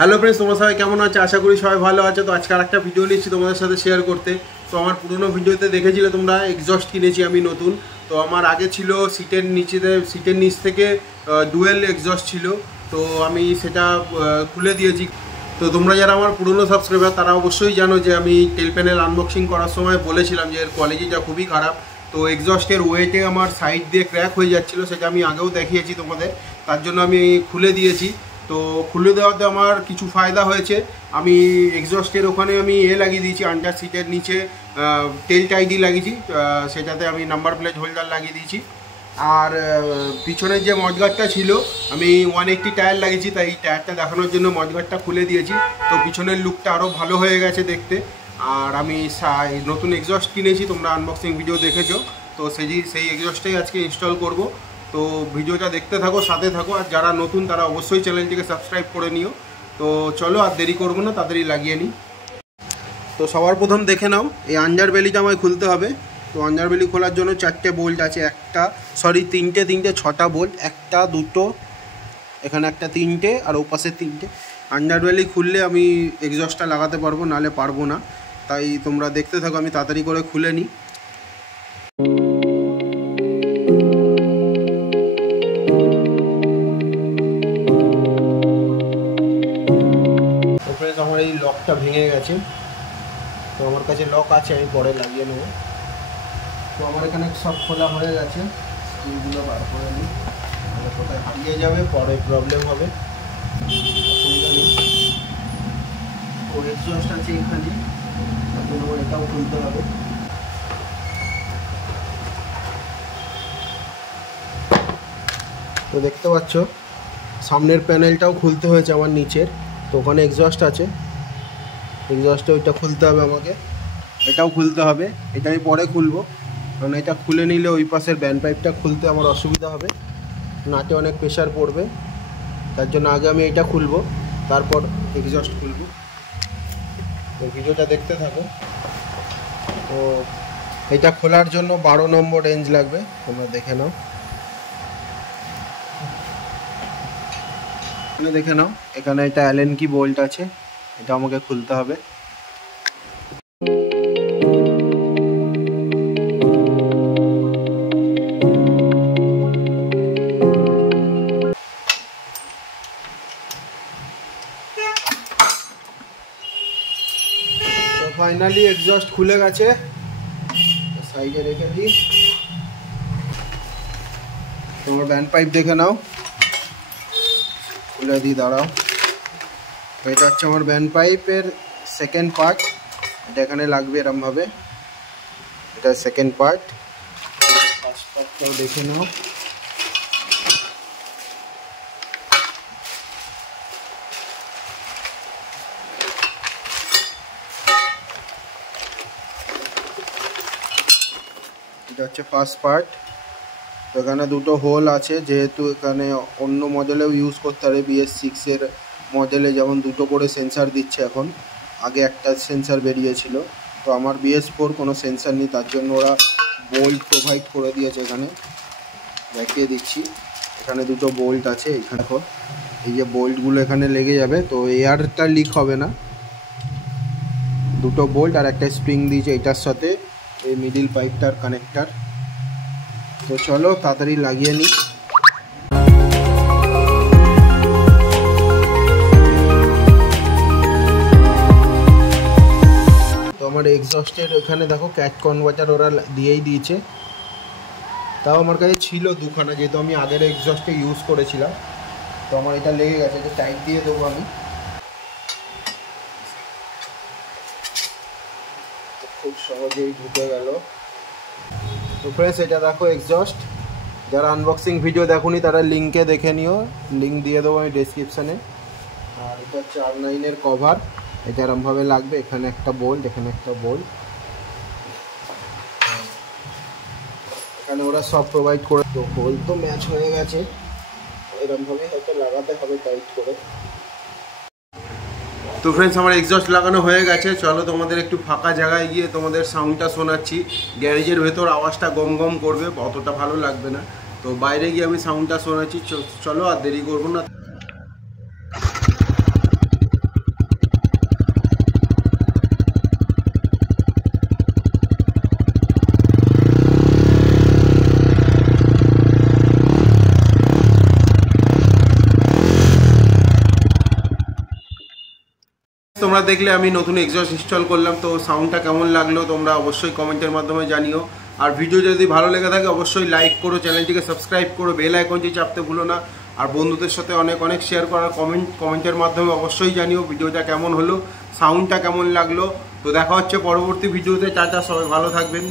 Hello friends, তোমরা সবাই কেমন আছো? আশা করি সবাই ভালো আছো। তো আজকে আরেকটা ভিডিও নিচ্ছি তোমাদের সাথে শেয়ার করতে। তো আমার পুরনো ভিডিওতে দেখেছিলে তোমরা এক্সস্ট কিনেছি আমি নতুন। তো আমার আগে ছিল সিটের নিচ থেকে ডুয়েল এক্সস্ট ছিল। তো আমি সেটা খুলে দিয়েছি। তো তোমরা যারা আমার পুরনো সাবস্ক্রাইবার তারা অবশ্যই জানো যে আমি টেল প্যানেল আনবক্সিং করার সময় বলেছিলাম যে এর কোয়ালিটিটা খুবই খারাপ। তো এক্সস্টের ওয়েটে আমার সাইড দিয়ে ক্র্যাক হয়ে যাচ্ছিলো, সেটা আমি আগেও দেখিয়েছি তোমাদের। তার জন্য আমি খুলে দিয়েছি। তো খুলে দেওয়াতে আমার কিছু ফায়দা হয়েছে। আমি এক্সস্টের ওখানে আমি লাগিয়ে দিয়েছি, আন্ডার সিটের নিচে টেল টাইডি লাগিয়েছি, সেটাতে আমি নাম্বার প্লেট হোল্ডার লাগিয়ে দিয়েছি। আর পিছনের যে মডগার্ডটা ছিল আমি 180 টায়ার লাগিয়েছি, তাই টায়ারটা দেখানোর জন্য মডগার্ডটা খুলে দিয়েছি। তো পিছনের লুকটা আরও ভালো হয়ে গেছে দেখতে। আর আমি নতুন এক্সস্ট কিনেছি, তোমরা আনবক্সিং ভিডিও দেখেছো। তো সেই এক্সস্টটাই আজকে ইনস্টল করব। তো ভিডিওটা দেখতে থাকো, সাথে থাকো। আর যারা নতুন তারা অবশ্যই চ্যানেলটিকে সাবস্ক্রাইব করে নিও। তো চলো আর দেরি করবো না, তাড়াতাড়ি লাগিয়ে নিই। তো সবার প্রথম দেখে নাও, এই আন্ডার বেলিটা আমায় খুলতে হবে। তো আন্ডার বেলি খোলার জন্য 4টে বোল্ট আছে, তিনটে 6টা বোল্ট, একটা দুটো, এখানে একটা 3টে আর ওপাশে 3টে। আন্ডার বেলি খুললে আমি এক্সস্টটা লাগাতে পারবো, নাহলে পারবো না। তাই তোমরা দেখতে থাকো, আমি তাড়াতাড়ি করে খুলে নিই। আমার এই লকটা ভেঙে গেছে। তো আমার কাছে লক আছে, আমি পরে লাগিয়ে নেব। তো আমার এখানে সব খোলা হয়ে গেছে, স্ক্রুগুলো বার করে নিই, তাহলে কোথায় হারিয়ে যাবে, পরে প্রবলেম হবে। অসুবিধা নেই। ও এক্সস্ট আছে এখানে, তার জন্য এটাও খুলতে হবে। তো দেখতে পাচ্ছ সামনের প্যানেলটাও খুলতে হয়েছে আমার নিচের। তো ওখানে এক্সস্ট আছে, এক্সস্টে ওইটা খুলতে হবে আমাকে, এটাও খুলতে হবে। এটা আমি পরে খুলবো, কারণ এটা খুলে নিলে ওই পাশের ব্যান্ড পাইপটা খুলতে আমার অসুবিধা হবে, নাটে অনেক প্রেশার পড়বে। তার জন্য আগে আমি এটা খুলবো, তারপর এক্সস্ট খুলবো। তো ভিডিওটা দেখতে থাকো। তো এটা খোলার জন্য 12 নম্বর রেঞ্জ লাগবে, তোমরা দেখে নাও। দেখে নাও, এখানে একটা অ্যালেন কি বোল্ট আছে, এটা আমাকে খুলতে হবে। তো ফাইনালি এক্সস্ট খুলে গেছে, সাইডে রেখে দিই। তোমার ব্যান্ড পাইপ দেখে নাও, খুলে দিই, দাঁড়াও। এটা হচ্ছে আমার ব্যান্ড পাইপের সেকেন্ড পার্ট, এটা এখানে লাগবে এরমভাবে, এটা সেকেন্ড পার্ট। ফার্স্ট পার্টটাও দেখে নাও। এটা হচ্ছে ফার্স্ট পার্ট। তো এখানে দুটো হোল আছে, যেহেতু এখানে অন্য মডেলেও ইউজ করতে পারে। BS6-এর মডেলে যেমন দুটো করে সেন্সার দিচ্ছে এখন, আগে একটা সেন্সার বেরিয়েছিল। তো আমার BS4 কোনো সেন্সার নেই, তার জন্য ওরা বোল্ট প্রোভাইড করে দিয়েছে। এখানে দেখিয়ে দিচ্ছি, এখানে দুটো বোল্ট আছে। এখানে দেখো, এই যে বোল্টগুলো এখানে লেগে যাবে, তো এয়ারটা লিক হবে না। দুটো বোল্ট আর একটা স্প্রিং দিয়েছে এটার সাথে, এই মিডিল পাইপটার কানেক্টার। তো চলো তাড়াতাড়ি লাগিয়ে নিই। তো আমার এক্সস্টের এখানে দেখো ক্যাট কনভার্টার ওরা দিয়েই দিয়েছে, তাও আমার কাছে ছিল দুখানা, যেহেতু আমি আগের এক্সস্টে ইউজ করেছিলাম। তো আমার এটা লেগে গেছে, এটা টাইট দিয়ে দেবো আমি। খুব সহজেই ঢুকে গেল। তো ফ্রেন্ডস, এটা দেখো এক্সস্ট। যারা আনবক্সিং ভিডিও দেখোনি তারা লিঙ্কে দেখে নিও, লিঙ্ক দিয়ে দেবো আমি ডেসক্রিপশানে। আর এটা হচ্ছে R9-এর কভার, এটা এরমভাবে লাগবে। এখানে একটা বোল্ট, এখানে একটা বোল্ট, এখানে ওরা সব প্রোভাইড করে। তো হোল তো ম্যাচ হয়ে গেছে, এরমভাবে হয়তো লাগাতে হবে টাইট করে। তো ফ্রেন্ডস, আমার এক্সস্ট লাগানো হয়ে গেছে। চলো তোমাদের একটু ফাঁকা জায়গায় গিয়ে তোমাদের সাউন্ডটা শোনাচ্ছি। গ্যারেজের ভেতর আওয়াজটা গম গম করবে, অতটা ভালো লাগবে না। তো বাইরে গিয়ে আমি সাউন্ডটা শোনাচ্ছি, চলো আর দেরি করবো না। তোমরা দেখলে আমি নতুন এক্সজস্ট ইনস্টল করলাম, তো সাউন্ডটা কেমন লাগলো তোমরা অবশ্যই কমেন্টের মাধ্যমে জানিও। আর ভিডিও যদি ভালো লেগে থাকে অবশ্যই লাইক করো, চ্যানেলটিকে সাবস্ক্রাইব করো, বেল আইকনটি চাপতে ভুলো না। আর বন্ধুদের সাথে অনেক অনেক শেয়ার করার কমেন্টের মাধ্যমে অবশ্যই জানিও ভিডিওটা কেমন হলো, সাউন্ডটা কেমন লাগলো। তো দেখা হচ্ছে পরবর্তী ভিডিওতে। টাটা, সবাই ভালো থাকবেন।